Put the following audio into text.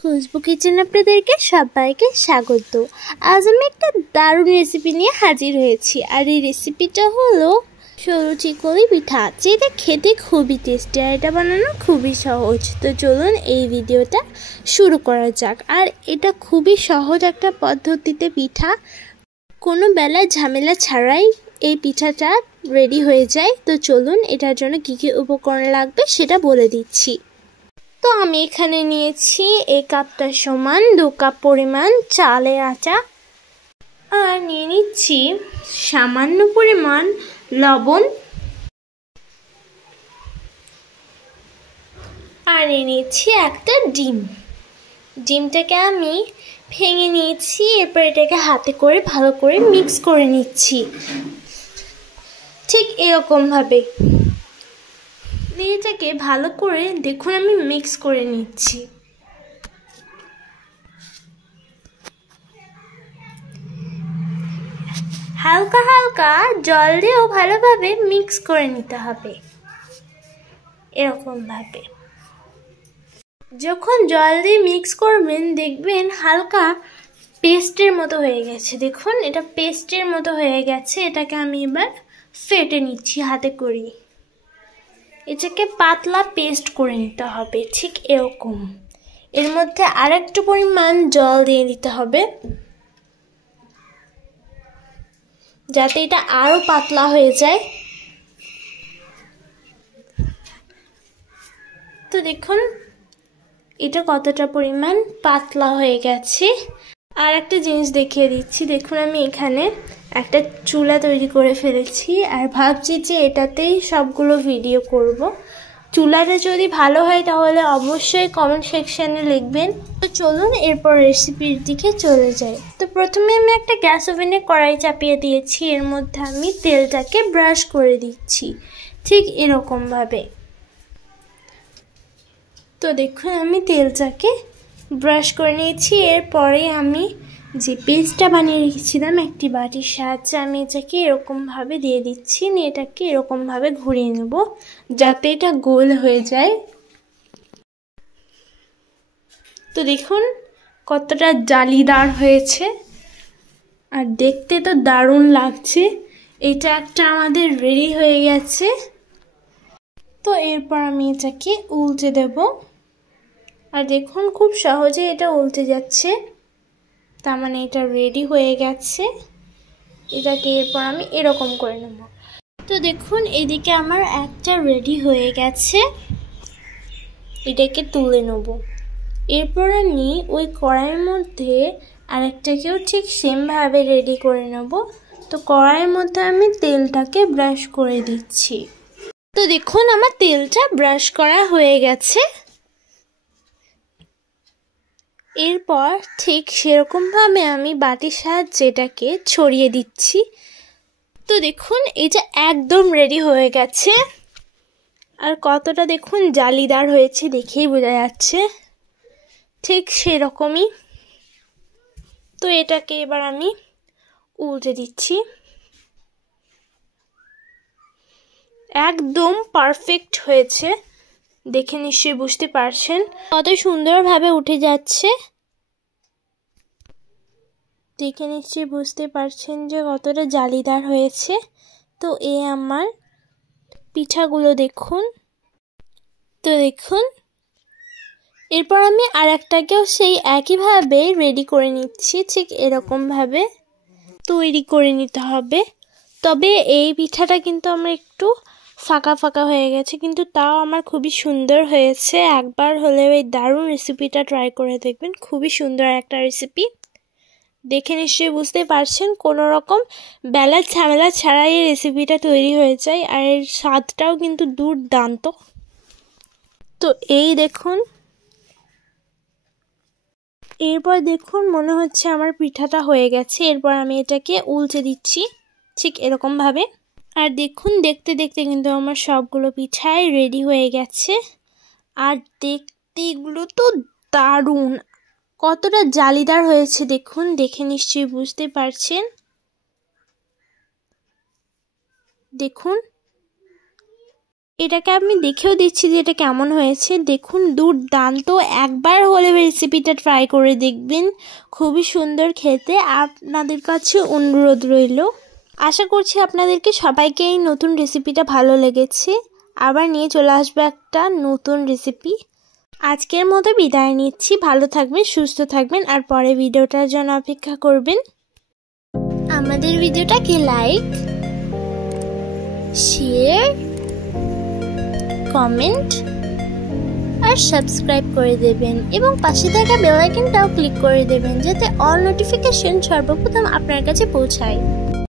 খুশবু কিচেনে আপনাদেরকে সবাইকে স্বাগত। আজ আমি একটা দারুণ রেসিপি নিয়ে হাজির হয়েছি, আর এই রেসিপিটা হলো সরু চিকলি পিঠা, যেটা খেতে খুবই টেস্টি আর এটা বানানো খুবই সহজ। তো চলুন এই ভিডিওটা শুরু করা যাক। আর এটা খুবই সহজ একটা পদ্ধতিতে পিঠা, কোনো বেলায় ঝামেলা ছাড়াই এই পিঠাটা রেডি হয়ে যায়। তো চলুন এটার জন্য কী কী উপকরণ লাগবে সেটা বলে দিচ্ছি। তো আমি এখানে নিয়েছি এই কাপটা সমান 2 কাপ পরিমাণ চালের আটা, আর নিয়ে নিচ্ছি সামান্য পরিমাণ লবণ, আর নিয়ে নিচ্ছি একটা ডিমটাকে আমি ভেঙে নিয়েছি। এরপর এটাকে হাতে করে ভালো করে মিক্স করে নিচ্ছি, ঠিক এরকমভাবে এটাকে ভালো করে দেখুন আমি মিক্স করে নিচ্ছি। হালকা হালকা জল দিয়েও ভালোভাবে মিক্স করে নিতে হবে। এরকমভাবে যখন জল দিয়ে মিক্স করবেন দেখবেন হালকা পেস্টের মতো হয়ে গেছে। দেখুন এটা পেস্টের মতো হয়ে গেছে। এটাকে আমি এবার ফেটে নিচ্ছি হাতে করে। এটাকে পাতলা পেস্ট করে নিতে হবে, ঠিক এরকম। এর মধ্যে আরেকটু পরিমাণ জল দিয়ে দিতে হবে যাতে এটা আরো পাতলা হয়ে যায়। তো দেখুন এটা কতটা পরিমাণ পাতলা হয়ে গেছে। আর একটা জিনিস দেখিয়ে দিচ্ছি, দেখুন আমি এখানে একটা চুলা তৈরি করে ফেলেছি, আর ভাবছি যে এটাতেই সবগুলো ভিডিও করব। চুলাটা যদি ভালো হয় তাহলে অবশ্যই কমেন্ট সেকশানে লিখবেন। তো চলুন এরপর রেসিপির দিকে চলে যাই। তো প্রথমে আমি একটা গ্যাস ওভেনে কড়াই চাপিয়ে দিয়েছি, এর মধ্যে আমি তেলটাকে ব্রাশ করে দিচ্ছি, ঠিক এরকমভাবে। তো দেখুন আমি তেলটাকে ব্রাশ করে নিয়েছি। এরপরে আমি যে পেস্টটা বানিয়ে রেখেছিলাম একটি বাটির সাহায্যে আমি এটাকে এরকমভাবে দিয়ে দিচ্ছি, নিয়ে এটাকে এরকমভাবে ঘুরিয়ে নেব যাতে এটা গোল হয়ে যায়। তো দেখুন কতটা জালিদার হয়েছে, আর দেখতে তো দারুণ লাগছে। এটা একটা আমাদের রেডি হয়ে গেছে। তো এরপর আমি এটাকে উল্টে দেব, আর দেখুন খুব সহজে এটা উল্টে যাচ্ছে, তার মানে এটা রেডি হয়ে গেছে। এটাকে এরপর আমি এরকম করে নেব। তো দেখুন এইদিকে আমার একটা রেডি হয়ে গেছে, এটাকে তুলে নেব। এরপর আমি ওই কড়াইয়ের মধ্যে আরেকটাকেও ঠিক সেমভাবে রেডি করে নেব। তো কড়াইয়ের মধ্যে আমি তেলটাকে ব্রাশ করে দিচ্ছি। তো দেখুন আমার তেলটা ব্রাশ করা হয়ে গেছে। এরপর ঠিক সেরকমভাবে আমি বাটির সাহায্যে এটাকে ছড়িয়ে দিচ্ছি। তো দেখুন এটা একদম রেডি হয়ে গেছে, আর কতটা দেখুন জালিদার হয়েছে দেখেই বোঝা যাচ্ছে, ঠিক সেরকমই। তো এটাকে এবার আমি উল্টে দিচ্ছি। একদম পারফেক্ট হয়েছে, দেখে নিশ্চয়ই বুঝতে পারছেন কত সুন্দরভাবে উঠে যাচ্ছে। দেখে নিশ্চয়ই বুঝতে পারছেন যে কতটা জালিদার হয়েছে। তো আমার পিঠাগুলো দেখুন। তো দেখুন এরপর আমি আর একটাকেও সেই একইভাবে রেডি করে নিচ্ছি, ঠিক এরকমভাবে তৈরি করে নিতে হবে। তবে এই পিঠাটা কিন্তু আমার একটু ফাঁকা ফাঁকা হয়ে গেছে, কিন্তু তাও আমার খুবই সুন্দর হয়েছে। একবার হলে এই দারুণ রেসিপিটা ট্রাই করে দেখবেন, খুবই সুন্দর একটা রেসিপি। দেখে নিশ্চয়ই বুঝতে পারছেন কোনো রকম বেলার ঝামেলা ছাড়াই এই রেসিপিটা তৈরি হয়ে যায়, আর এর স্বাদটাও কিন্তু দুর্দান্ত। তো এই দেখুন এরপর দেখুন মনে হচ্ছে আমার পিঠাটা হয়ে গেছে। এরপর আমি এটাকে উল্টে দিচ্ছি ঠিক এরকমভাবে, আর দেখুন দেখতে দেখতে কিন্তু আমার সবগুলো পিঠাই রেডি হয়ে গেছে। আর দেখতে এগুলো তো দারুণ, কতটা জালিদার হয়েছে দেখুন, দেখে নিশ্চয়ই বুঝতে পারছেন। দেখুন এটাকে আমি দেখেও দিচ্ছি যে এটা কেমন হয়েছে। দেখুন দুর্দান্ত, একবার হলে রেসিপিটা ট্রাই করে দেখবেন, খুবই সুন্দর খেতে। আপনাদের কাছে অনুরোধ রইল। আশা করছি আপনাদেরকে সবাইকে এই নতুন রেসিপিটা ভালো লেগেছে। আবার নিয়ে চলে আসবে একটা নতুন রেসিপি। আজকের মতো বিদায় নিচ্ছি। ভালো থাকবেন, সুস্থ থাকবেন, আর পরে ভিডিওটার জন্য অপেক্ষা করবেন। আমাদের ভিডিওটাকে লাইক, শেয়ার, কমেন্ট আর সাবস্ক্রাইব করে দেবেন এবং পাশে থাকা বেল আইকনটাও ক্লিক করে দেবেন যাতে অল নোটিফিকেশন সর্বপ্রথম আপনার কাছে পৌঁছায়।